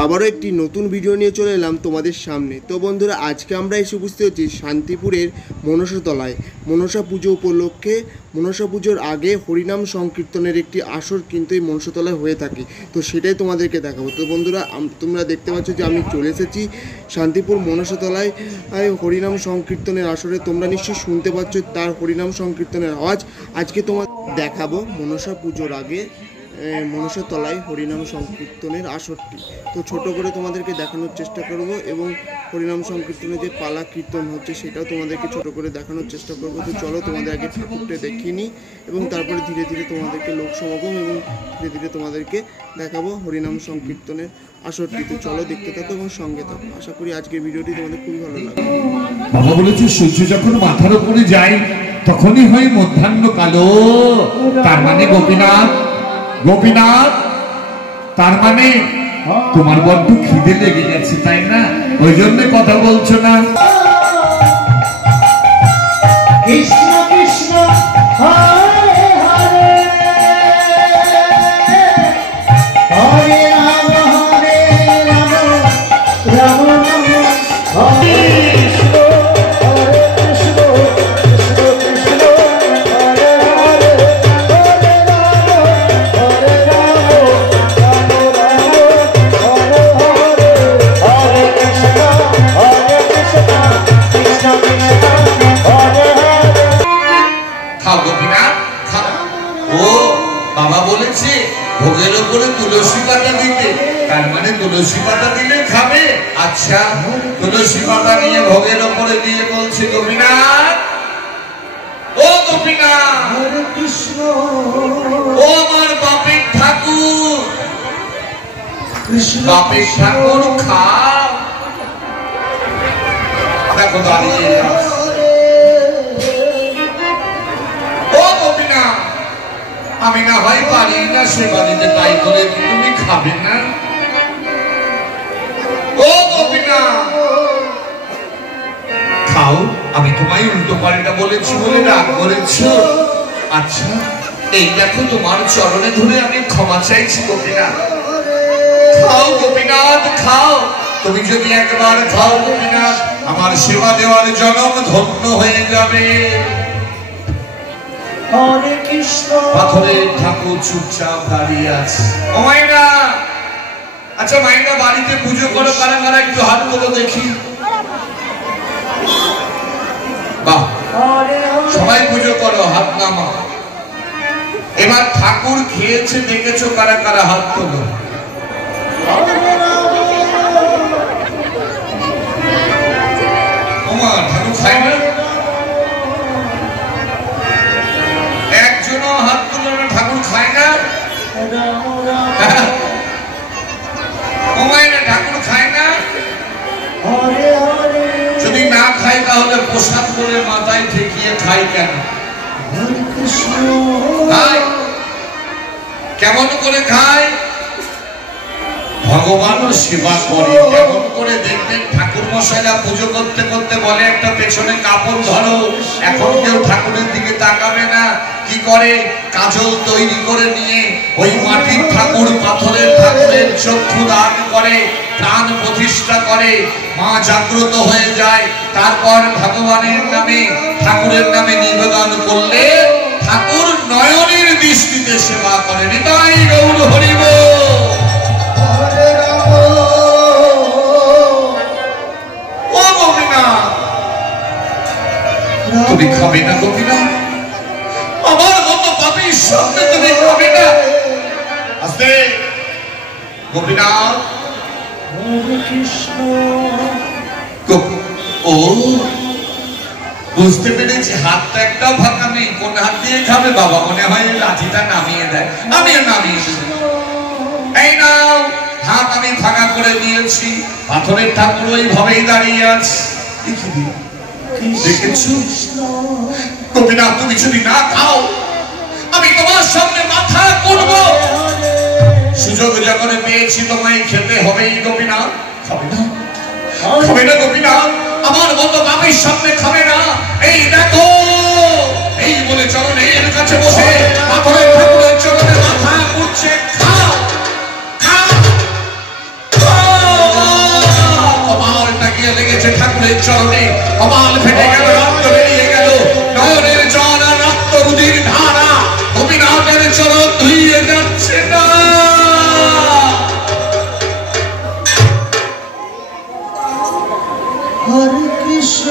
আবারও একটি নতুন ভিডিও নিয়ে চলে এলাম তোমাদের সামনে। তো বন্ধুরা, আজকে আমরা এসে উপস্থিত হচ্ছি শান্তিপুরের মনসাতলায়। মনসা পুজো উপলক্ষে মনসা পুজোর আগে হরিনাম সংকীর্তনের একটি আসর কিন্তু এই মনসাতলায় হয়ে থাকে। তো সেটাই তোমাদেরকে দেখাবো। তো বন্ধুরা, তোমরা দেখতে পাচ্ছ যে আমি চলে এসেছি শান্তিপুর মনসাতলায় হরিনাম সংকীর্তনের আসরে। তোমরা নিশ্চয়ই শুনতে পাচ্ছ তার হরিনাম সংকীর্তনের আওয়াজ। আজকে তোমার দেখাবো মনসা পুজোর আগে মনসাতলায় হরিনাম সংকীর্তনের আসরটি। তো ছোট করে তোমাদেরকে দেখানোর চেষ্টা করব এবং হরিনাম সংকীর্তনে যে পালা কীর্তন হচ্ছে সেটাও তোমাদেরকে ছোট করে দেখানোর চেষ্টা করব। তো চলো তোমাদের আগে ঠাকুরটা দেখিয়ে নিই এবং তারপরে ধীরে ধীরে তোমাদেরকে লোক সমাগম এবং ধীরে ধীরে তোমাদেরকে দেখাবো হরিনাম সংকীর্তনের আসরটি। তো চলো দেখতে থাকো এবং সঙ্গে থাকো। আশা করি আজকের ভিডিওটি তোমাদের খুবই ভালো লাগবে। বাবা বলেছে সূর্য যখন মাথার উপরে যায় তখনই হয় মধ্যাহ্ন কালো। তার মানে গোপীনাথ, গোপীনাথ, তার মানে তোমার বড্ড খিদে লেগে গেছে, তাই না? ওই জন্য কথা বলছো না। কৃষ্ণ কৃষ্ণ হরে হরে হরে রাম রাম রাম হরে কৃষ্ণ হরে কৃষ্ণ কৃষ্ণ কৃষ্ণ হরে হরে হরে রাম হরে রাম রাম রাম হরে হরে হরে কৃষ্ণ কৃষ্ণ কৃষ্ণ হরে হরে। খাও গোপীনাথ, খাও। ও বাবা বলেছে ভোগের উপরে তুলসী পাতা দিতে, তার মানে তুলসী পাতা দিলে খাবে। আচ্ছা, তুলসী পাতা নিয়ে ভোগের উপরে দিয়ে বলছে গোপীনাথ, ও গোপীনাথ, হরে কৃষ্ণ ও আমার বাপের ঠাকুর, কৃষ্ণ বাপের ঠাকুর খাও। দেখো দাঁড়িয়ে আছে। ও গোপীনাথ, আমি না হয় পারি না সেবা দিতে, তাই করে তুমি খাবে না? ও গোপীনাথ, খাও। আমি তোমায় উল্টো পাল্টা বলেছি বলে রাগ করেছ? আচ্ছা, এই দেখো তোমার চরণে ধরে আমি ক্ষমা চাইছি গোপীনাথ। খাও গোপীনাথ, খাও। তুমি যদি একবার খাও গোপীনাথ, আমার সেবা দেওয়ার জনম ধন্য হয়ে যাবে। হরে কৃষ্ণ পাথরের ঠাকুর চুপচাপ দাঁড়িয়ে আছে। ও মাইনা, আচ্ছা মাইনা, বাড়িতে পুজো করো কারা কারা? একটু হাত তোলো দেখি। বাহ, হরে সবাই পুজো করো, হাত নামা। এবার ঠাকুর খেয়েছে দেখেছো কারা কারা? হাত তোলো। ওমা, ঠাকুর খায় না? একজনও হাত তুলো না, ঠাকুর খায় না? ওমায় না, ঠাকুর খায় না? হরে হরে যদি না খায় তাহলে প্রসাদ করে মাথায় ঠেকিয়ে খায় কেন? হরে কৃষ্ণ খায় কেমন করে খায়? ভগবানও সেবা করে কেমন করে দেখবেন। ঠাকুর মশাইরা পুজো করতে করতে বলে একটা পেছনে কাপড় ধরো। এখন কেউ ঠাকুরের দিকে তাকাবে না, কি করে? কাজল তৈরি করে নিয়ে ওই মাটির ঠাকুর, পাথরের ঠাকুরের চক্ষু দান করে, প্রাণ প্রতিষ্ঠা করে, মা জাগ্রত হয়ে যায়। তারপর ভগবানের নামে, ঠাকুরের নামে নিবেদন করলে ঠাকুর নয়নের দৃষ্টিতে সেবা করে। নিতাই গৌর হরি বল। হরে রাম ও গোপীনাথ, তুমি খাবে না গোপীনাথ? আমার মতো পাপীর সামনে তুমি খাবে না? আস্তে গোপীনাথ। হরে কৃষ্ণ ও বুঝতে পেরেছি, হাতটা একটাও ফাঁকা নেই। কোন হাত দিয়ে খাবে? বাবা মনে হয় লাঠিটা নামিয়ে দেয়, আমিও নামিয়ে দেব। এই নাও, হাত আমি ফাঁকা করে দিয়েছি। পাথরের ঠাকুর ওইভাবেই দাঁড়িয়ে আছে। দেখেছো গোপীনাথ, তুমি যদি না খাও আমি তোমার সামনে মাথা করব। সুযোগ যখন পেয়েছি তোমায় খেতে হবেই গোপীনাথ। খাবে না? খাবে না গোপীনাথ? আমার মতো বাপের সামনে খাবে না? এই দেখো, এই বলে চরণের কাছে বসে পাথরের ঠাকুরের চরণে মাথা করছে। খাও, খাও, খাও। লেগেছে ঠাকুরের চরণে, কপাল ফেটে গেল, রক্ত বেরিয়ে গেল, নয়নের জল আর রক্ত রুধির ধারা গোপীনাথের চরণ ধুইয়ে যাচ্ছে না। হরে কৃষ্ণ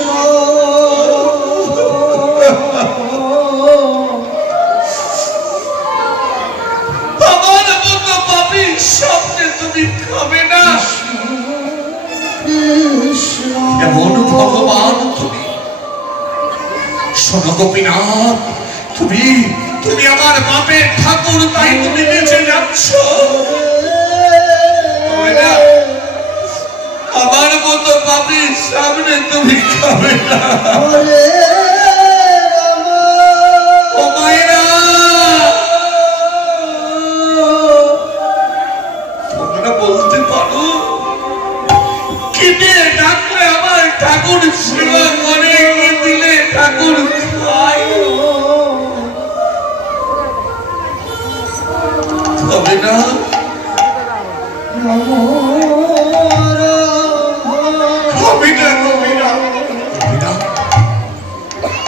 আমার মতো পাপী স্বপ্নে তুমি খাবে না। কৃষ্ণ এমন ভগবান তুমি। শোনো গোপীনাথ, তুমি তুমি আমার বাপের ঠাকুর, তাই তুমি বেঁচে যাচ্ছ। আমার মতো পাপীর সামনে তুমি খাবে না। হরে রাম ও মায়েরা, তোমরা বলতে পারো কি দিয়ে ডাকলে আমার ঠাকুর সেবা করে, কি দিলে ঠাকুর খায়? তবে না,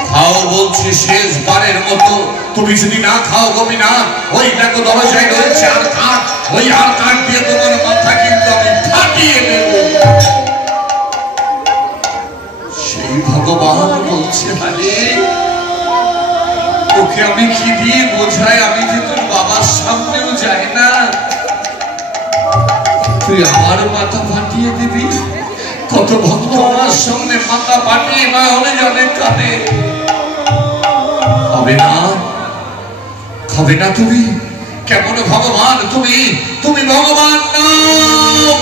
খাও বলছি শেষবারের মতো। তুমি যদি না খাও গোপীনাথ, ওই দেখো দরজায় রয়েছে আর কাঠ, ওই আর কাঠ দিয়ে তোমার মাথা কিন্তু আমি ফাটিয়ে দেব। সেই ভগবান বলছে, আরে ওকে আমি কি দিয়ে বোঝাই, আমি যে তোর বাবার সামনেও যাই না, তুই আমার মাথা ফাটিয়ে দিবি? কত ভক্ত আমার সামনে মাথা ফাটিয়ে নয়নে জলে কাঁদে। হবে না, হবে না। তুমি কেমন ভগবান? তুমি তুমি ভগবান না,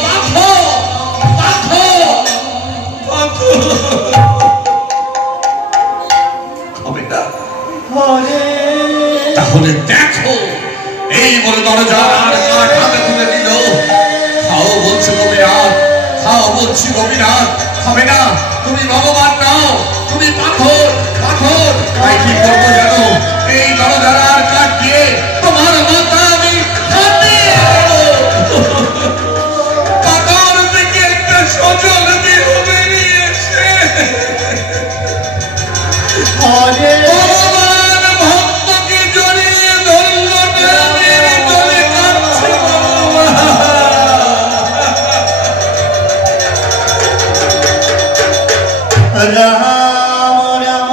পাথর, পাথর, পাথর। হবে না। তাহলে দেখো, এই বলে দরজার কাঠ হাতে তুলে দিল। খাও বলছে গোপীনাথ, খাও বলছি গোপীনাথ। হবে না, তুমি ভগবান নাও, তুমি পাথর, পাথর। তাই কি করবো জানো? এই দরজার কাঠ দিয়ে তোমার মাথা আমি ফাটিয়ে দেব। পাথর থেকে একটা সজল দেহ বেরিয়েছে। হরে ভগবান ভক্তকে জড়িয়ে ধরল না, মেরে গলে কাঁদছে ভগবান। রাম রাম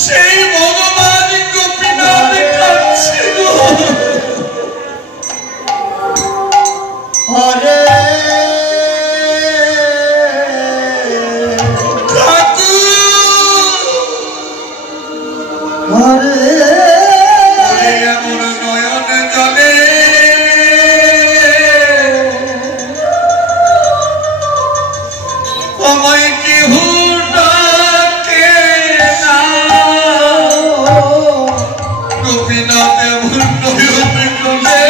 সেই ভগবান গোপীনাথ কাঁদছে গো। হরে হরে এমন নয়ন জলে আমায় কেহ ডাকে না। গোপীনাথ এমন নয়ন জলে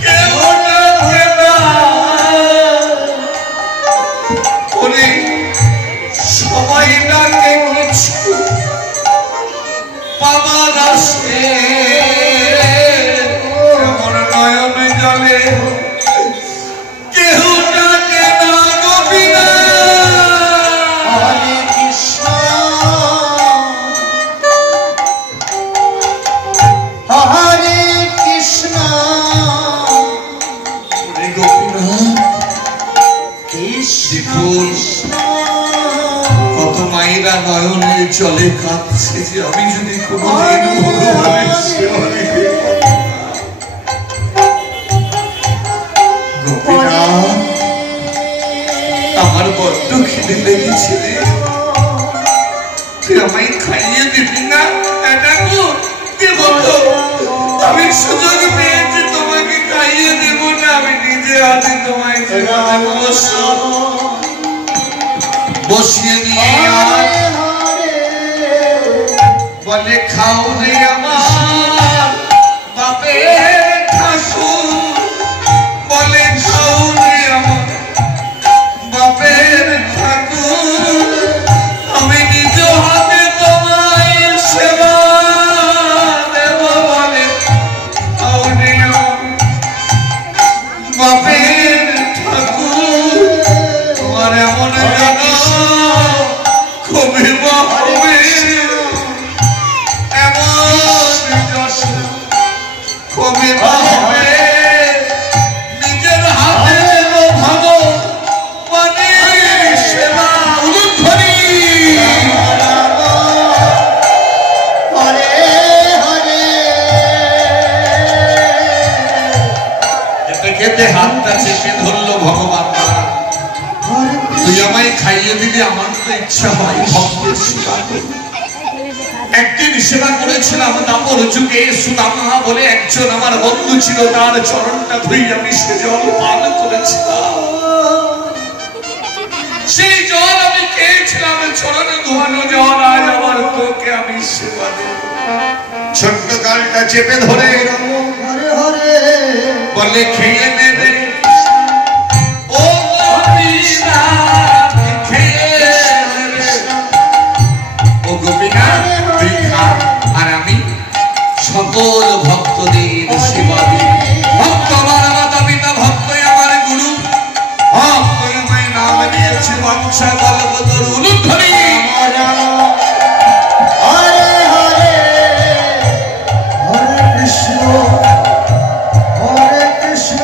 কেহ ডাকে না। ওরে সবাই ডাকে কিছু পাবার আসে, এমন নয়ন জলে কেহ ডাকে না। গোপীনাথ হরে কৃষ্ণ হরে কৃষ্ণ গোপীনাথ কৃষ্ণ দেখুন, কত মায়েরা নয়নের জলে কাঁদছে যে আমি যদি কোনোদিন ভগবানের সেবা দিতে পারতাম। গোপীনাথ, আমার বড্ড খিদে লেগেছে রে, তুই আমায় খাইয়ে দিবি না? আমি সুযোগ পেয়েছি, তোমাকে খাইয়ে দেব না, আমি নিজে হাতে তোমায় সেবা দেব। বসিয়ে নিয়ে আয়, বলে খাও রে আমার বাপের ঠাকুর, বলে খাও রে আমার বাপের ঠাকুর, আমি নিজ হাতে তোমায় সেবা দেব। বলে খাও রে আমার কেঁদে হাতটা চেপে ধরলো ভগবান। তুই আমায় খাইয়ে দিলে আমার তো ইচ্ছা হয় ভক্তের সেবা করি। একদিন সেবা করেছিলাম দাপর যুগে, সুদামা বলে একজন আমার বন্ধু ছিল, তার চরণটা ধুই আমি সে জল পান করেছিলাম। সেই জল আমি খেয়েছিলাম, চরণে ধোয়ানো জল। আজ আমার তোকে আমি সেবা দেব। ছোট্ট গালটা চেপে ধরে বলে খেয়ে নেবে ও গোপীনাথ, খেয়ে নেবে ও গোপীনাথ, তুই খা আর আমি সকল ভক্তদের সেবা দিই। ভক্ত আমার মাতা পিতা, ভক্তই আমার গুরু, ভক্তই আমায় নাম দিয়েছে বাঞ্ছা কল্পতরু। উলুধ্বনি হরে হরে হরে কৃষ্ণ হরে কৃষ্ণ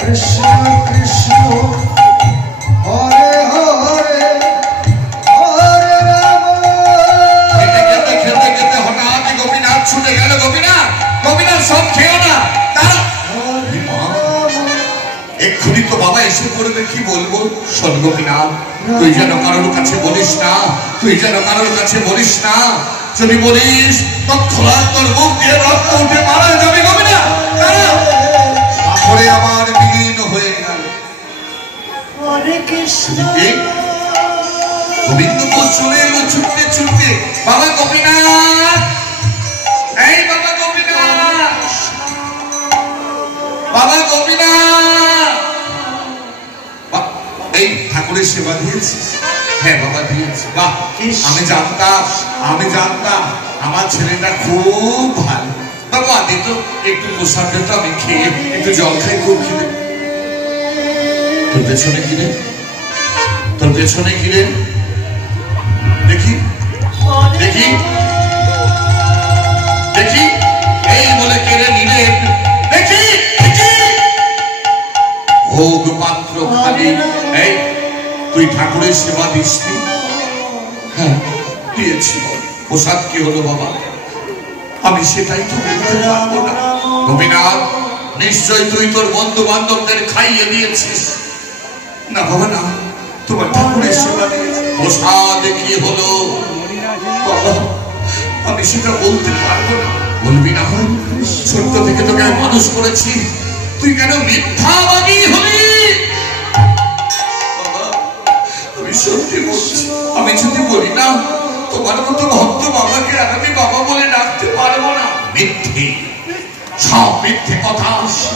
কৃষ্ণ কৃষ্ণ হরে হরে হরে রাম। খেতে খেতে খেতে খেতে হঠাৎ গোপীনাথ ছুটে গেল। গোপীনাথ, গোপীনাথ সব খেও না, দাঁড়াও। এক্ষুনি তো বাবা এসে পড়বে, কি বলবো? শোন গোপীনাথ, তুই যেন কারোর কাছে বলিস না, তুই যেন কারোর কাছে বলিস না। যদি বলিস তৎক্ষণাৎ তোর মুখ দিয়ে রক্ত উঠে মারা যাবে। গোপীনাথ দাঁড়াও। তারপরে আমার বিলীন হয়ে গেল। হরে কৃষ্ণ গোবিন্দপুর চলে এলো ছুটতে ছুটতে। বাবা গোপীনাথ, এই বাবা গোপীনাথ, বাবা গোপীনাথ। এই ঠাকুরের সেবা দিয়েছিস? হ্যাঁ বাবা দিয়েছি। বাহ, আমি জানতাম আমার ছেলেটা খুব ভালো। বাবা দিত একটু প্রসাদ দিত, আমি খেয়ে একটু জল খাই, খুব খিদে। তোর পেছনে কিরে, তোর পেছনে কিরে, দেখি দেখি দেখি, এই বলে কেড়ে নিলে, দেখি দেখি ভোগ পাত্র খালি। এই তুই ঠাকুরের সেবা দিসনি? হ্যাঁ দিয়েছি। প্রসাদ কি হলো বাবা? আমি সেটাই তো বলতে পারবো না। গোপীনাথ, নিশ্চয় তুই তোর বন্ধু বান্ধবদের খাইয়ে দিয়েছিস। না বাবা না, তোমার ঠাকুরের সেবা দিয়েছি। প্রসাদ কি হলো বাবা? আমি সেটা বলতে পারবো না। বলবি না? ছোট্ট থেকে তোকে আমি মানুষ করেছি, তুই কেন মিথ্যাবাদী হলি? বাবা আমি সত্যি বলছি, আমি যদি বলি না তোমার মতো ভক্ত বাবাকে আর আমি বাবা বলে ডাকতে পারবো না। মিথ্যে, সব মিথ্যে কথা।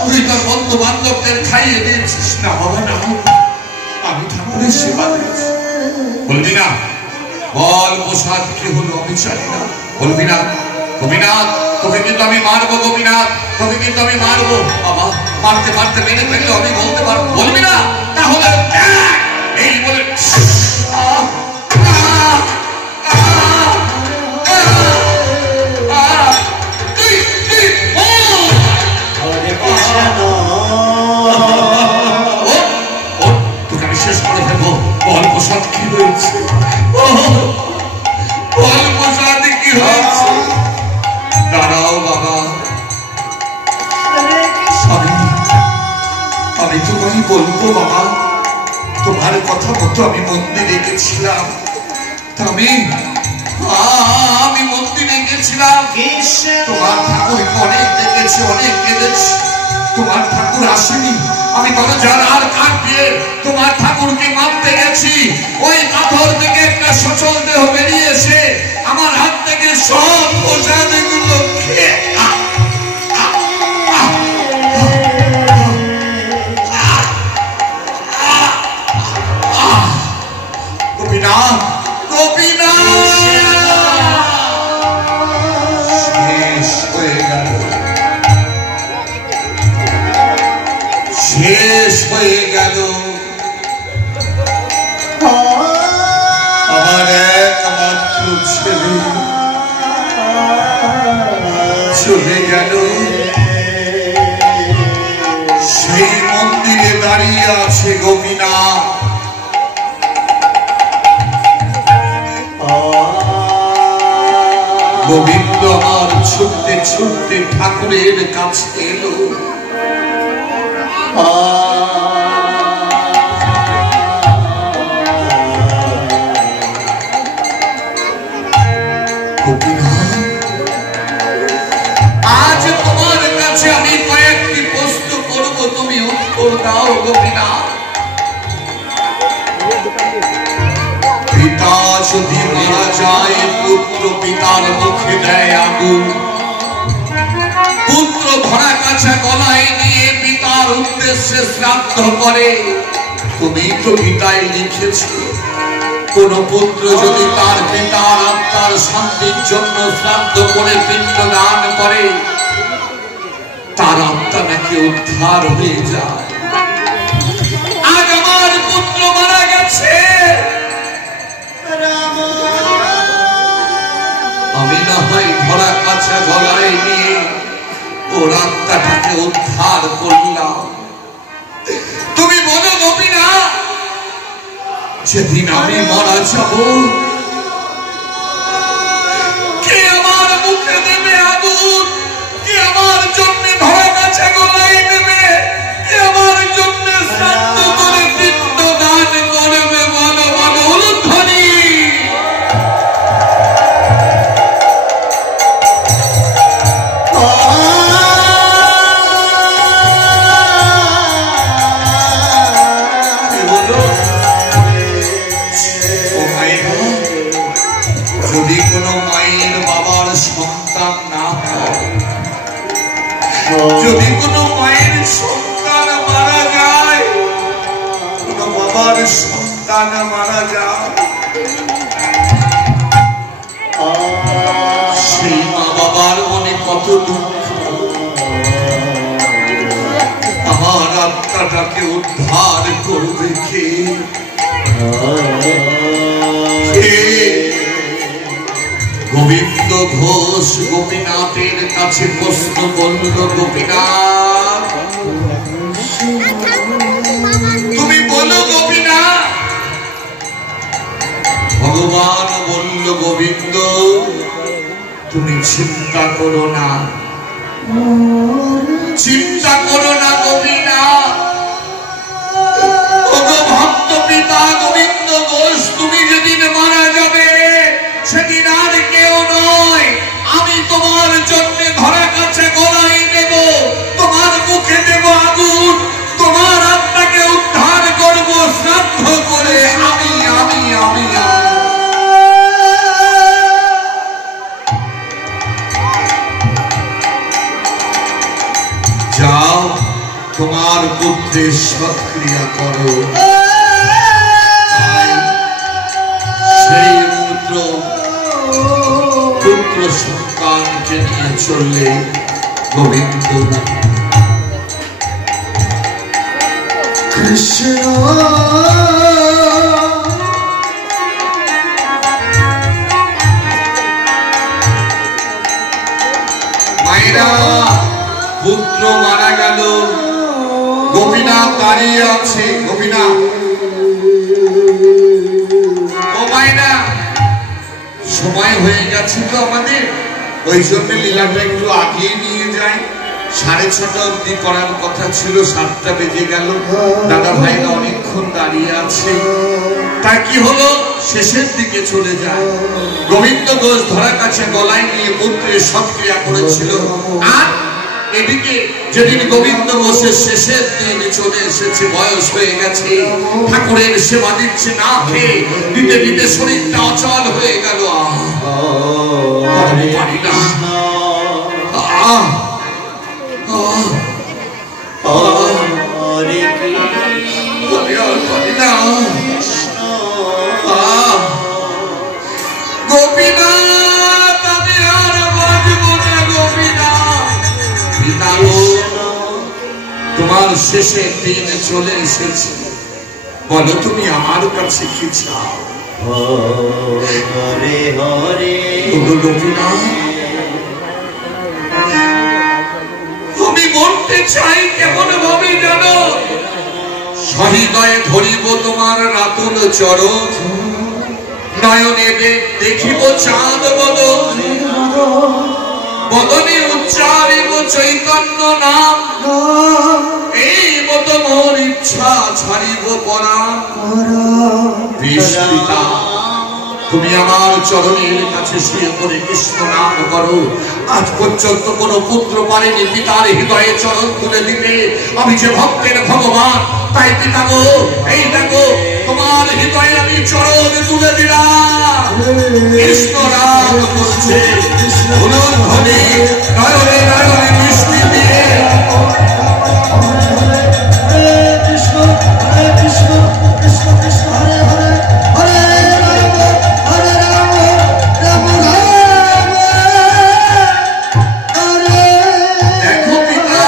তুই তোর বন্ধু বান্ধবদের খাইয়ে দিয়েছিস। না বাবা না, আমি ঠাকুরের সেবা দিয়েছি। বলবি না? বল প্রসাদ কি হলো? আমি জানি না। বলবি না? গোপীনাথ, তোকে কিন্তু আমি মারবো। গোপীনাথ, তোকে কিন্তু আমি মারবো। বাবা মারতে মারতে মেরে ফেললে আমি বলতে পারবো। বলবি না? তাহলে এই বলে তোকে আমি শেষ করে দেবো। বল প্রসাদ কি হয়েছে? বল প্রসাদ কি হয়েছে? দাঁড়াও বাবা, আমি তোমায় বলবো বাবা। তোমার কথা মতো আমি মন্দিরে গেছিলাম। আমি মন্দিরে গেছিলাম, তোমার ঠাকুরকে অনেক দেখেছি, অনেক কেঁদেছি। তোমার ঠাকুর আসেনি। আমি দরজার আর কাঠ দিয়ে তোমার ঠাকুরকে মারতে গেছি। ওই পাথর থেকে একটা সচল দেহ বেরিয়ে এসে আমার হাত থেকে সব প্রসাদগুলো খেয়ে গোপীনাথ, গোপীনাথ শেষ হয়ে গেল, শেষ হয়ে গেল। আমার একমাত্র ছেলে চলে গেল। সেই মন্দিরে দাঁড়িয়ে আছে গোপীনাথ। গোবিন্দ আমার ছুটতে ছুটতে ঠাকুরের কাছে এলো। আজ তোমার কাছে আমি কয়েকটি প্রশ্ন করব, তুমি উত্তর দাও গোপীনাথ। পিতা যদি মারা যায়, পুত্র পিতার মুখে দেয় আগুন, পুত্র ধরা কাছা গলায় নিয়ে পিতার উদ্দেশ্যে শ্রাদ্ধ করে। তুমি তো পিতাই লিখেছ, কোন পুত্র যদি তার পিতার আত্মার শান্তির জন্য শ্রাদ্ধ করে পিণ্ড দান করে, তার আত্মা নাকি উদ্ধার হয়ে যায়। আজ আমার পুত্র মারা গেছে, আমি না হয় ধরা কাছা গলায় নিয়ে ওর আত্মাটাকে উদ্ধার করলাম। তুমি বলো গোপীনাথ, যেদিন আমি মারা যাব, কে আমার মুখে দেবে আগুন? কে আমার জন্য ধরা কাছা গলায় দেবে? কে আমার জন্য শ্রাদ্ধ করে পিণ্ড দান করবে? বলো বলো উলুধ্বনি। যদি কোনো মায়ের বাবার সন্তান না হয়, যদি কোনো মায়ের সন্তান মারা যায়, কোনো বাবার সন্তান মারা যায়, সেই মা বাবার মনে কত দুঃখ। আমার আত্মাটাকে উদ্ধার করবে কে? গোবিন্দ ঘোষ গোপীনাথের কাছে প্রশ্ন করল, গোপীনাথ তুমি বলো গোপীনাথ। ভগবান বলল, গোবিন্দ তুমি চিন্তা করো না, চিন্তা করো না গোপীনাথ। ভক্ত পিতা গোবিন্দ ঘোষ, তুমি যেদিন মারা যাবে, সেদিন আর কেউ নয়, আমি তোমার জন্য ধরা কাছে গলায় নেব, তোমার মুখে দেব আগুন, তোমার আত্মাকে উদ্ধার করব শ্রাদ্ধ করে। আমি আমি আমি যাও, তোমার পুত্রের সৎক্রিয়া করো। সেই পুত্র সন্তানকে নিয়ে চললে গোবিন্দ। কৃষ্ণ মায়েরা, পুত্র মারা গেল, গোপীনাথ দাঁড়িয়ে আছে। গোপীনাথ, ও মায়েরা, সময় হয়ে গেছে তো আমাদের, ওই জন্য লীলাটা একটু আগিয়ে নিয়ে যাই। 6:30 অব্দি করার কথা ছিল, 7টা বেজে গেল। দাদা ভাইরা অনেকক্ষণ দাঁড়িয়ে আছে, তা কি হলো, শেষের দিকে চলে যায়। গোবিন্দ ঘোষ ধরা কাছে গলায় নিয়ে পুত্রের সৎক্রিয়া করেছিল। আর এদিকে যেদিন গোবিন্দ ঘোষের শেষের দিন চলে এসেছে, বয়স হয়ে গেছে, ঠাকুরের সেবা দিচ্ছে না খেয়ে, দিতে দিতে শরীরটা অচল হয়ে গেল। আমি পারি না, গোপীনাথ আমি আর বাঁচব না। গোপীনাথ, পিতা তোমার শেষের দিন চলে এসেছে, বলো তুমি আমার কাছে কি চাও? হরে হরে গোপীনাথ, আমি মরতে চাই কেমন ভাবে জানো? সহৃদয়ে ধরিব তোমার রাতুল চরণ, নয়নে দেখিব চাঁদ বদন, বদনে উচ্চারিব চৈতন্য নাম। এই মতো ইচ্ছা ছাড়িব পরাণ। পিতা, তুমি আমার চরণের কাছে শুয়ে পড়ে কৃষ্ণ নাম করো। আজ পর্যন্ত কোন পুত্র পারেনি পিতার হৃদয়ে চরণ তুলে দিতে। আমি যে ভক্তের ভগবান, তাই পিতা গো, এই দেখো তোমার হৃদয়ে আমি চরণ তুলে দিলাম। কৃষ্ণ নাম করছে ধ্বনি নয়নে নয়নে বৃষ্টি দিয়ে। কৃষ্ণ হরে কৃষ্ণ কৃষ্ণ কৃষ্ণ হরে হরে হরে রাম হরে রাম রাম রাম হরে। দেখো পিতা,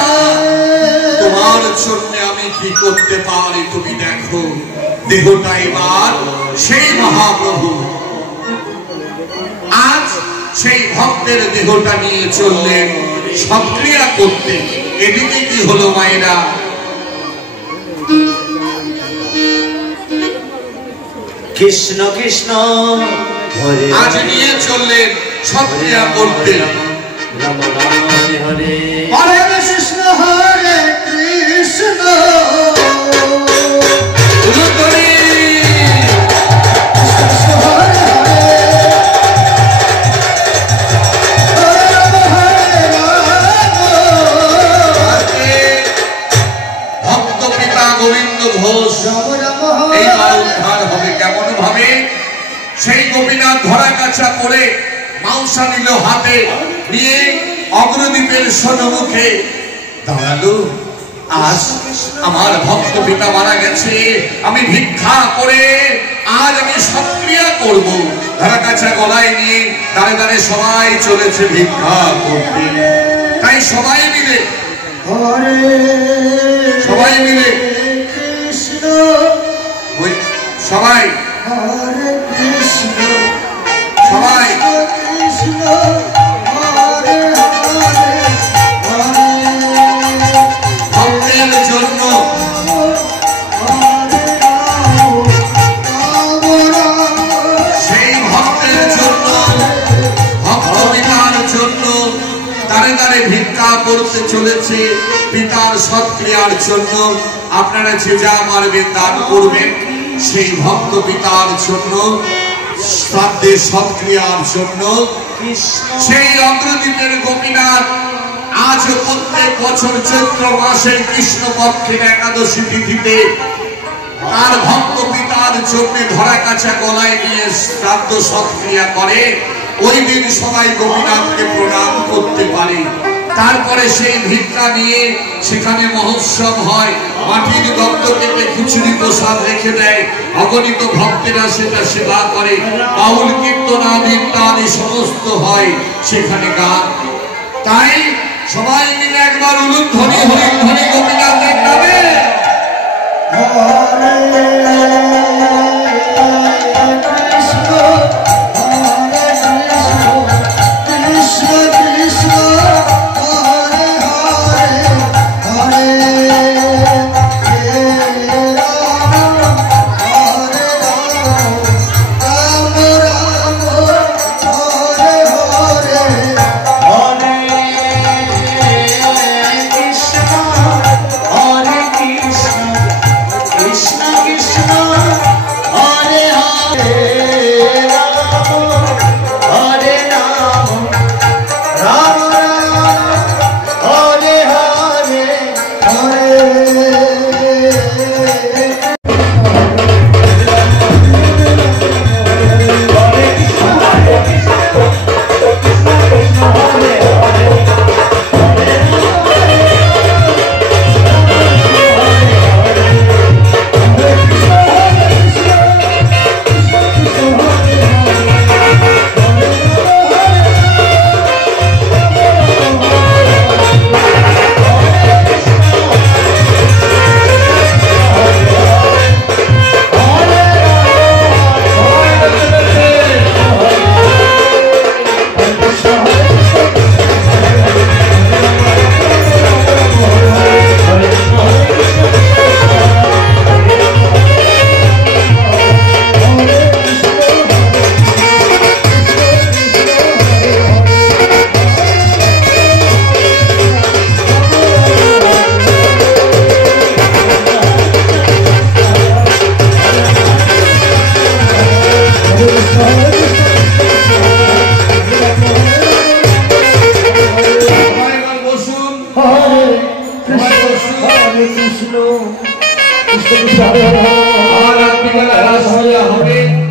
তোমার জন্য আমি কি করতে পারি তুমি দেখো। দেহটা এবার সেই মহাপ্রভু, আজ সেই ভক্তের দেহটা নিয়ে চললেন সক্রিয়া করতে। এদিকে কি হলো মায়েরা? কৃষ্ণ কৃষ্ণ হরে আজ নিয়ে চললেন সক্রিয়া করতে। রাম রাম হরে হরে হরে কৃষ্ণ হরে কৃষ্ণ উলুধ্বনি। কৃষ্ণ হরে হরে হরে রাম হরে রাম। ভক্ত পিতা গোবিন্দ ঘোষ রাম রাম হরে এইবার উদ্ধার হবে কেমন ভাবে? সেই গোপীনাথ ধরা কাছা করে মাংসা নিল হাতে নিয়ে অগ্রদ্বীপের সম্মুখে দাঁড়ালো। আজ আমার ভক্ত পিতা মারা গেছে, আমি ভিক্ষা করে আজ আমি সক্রিয়া করব। ধরা কাছা গলায় নিয়ে দাঁড়ে দাঁড়ে সবাই চলেছে ভিক্ষা করতে। তাই সবাই মিলে হরে কৃষ্ণ কৃষ্ণ সবাই হরে কৃষ্ণ সবাই কৃষ্ণ হরে হরে হরে ভক্তের জন্য হরে রাম রাম রাম সেই ভক্তের জন্য, ভক্ত পিতার জন্য দাঁড়ে দাঁড়ে ভিক্ষা করতে চলেছে পিতার সৎক্রিয়ার জন্য। আপনারা যে যা পারবেন দান করবেন সেই ভক্ত পিতার জন্য, শ্রাদ্ধের সৎক্রিয়ার জন্য। সেই অগ্রদ্বীপের গোপীনাথ আজ প্রত্যেক বছর চৈত্র মাসের কৃষ্ণপক্ষের একাদশী তিথিতে তার ভক্ত পিতার জন্য ধরা কাছা গলায় নিয়ে শ্রাদ্ধ সৎক্রিয়া করে। ওই দিন সবাই গোপীনাথকে প্রণাম করতে পারে। তারপরে সেই ভিক্ষা নিয়ে সেখানে মহোৎসব হয়, মাটির দত্ত কেটে খিচুড়ি প্রসাদ রেখে দেয়। অগণিত ভক্তেরা সেটা সেবা করে। বাউল কীর্তন আদি ইত্যাদি সমস্ত হয় সেখানে গান। তাই সবাই মিলে একবার উলুধ্বনি হরিধ্বনি গোপীনাথের নামে। হরে কৃষ্ণ হরে কৃষ্ণ কৃষ্ণ কৃষ্ণ হরে হরে হরে রাম হরে রাম রাম রাম হরে হরে হরে কৃষ্ণ হরে আর রাত্রিবেলা রাসলীলা হবে।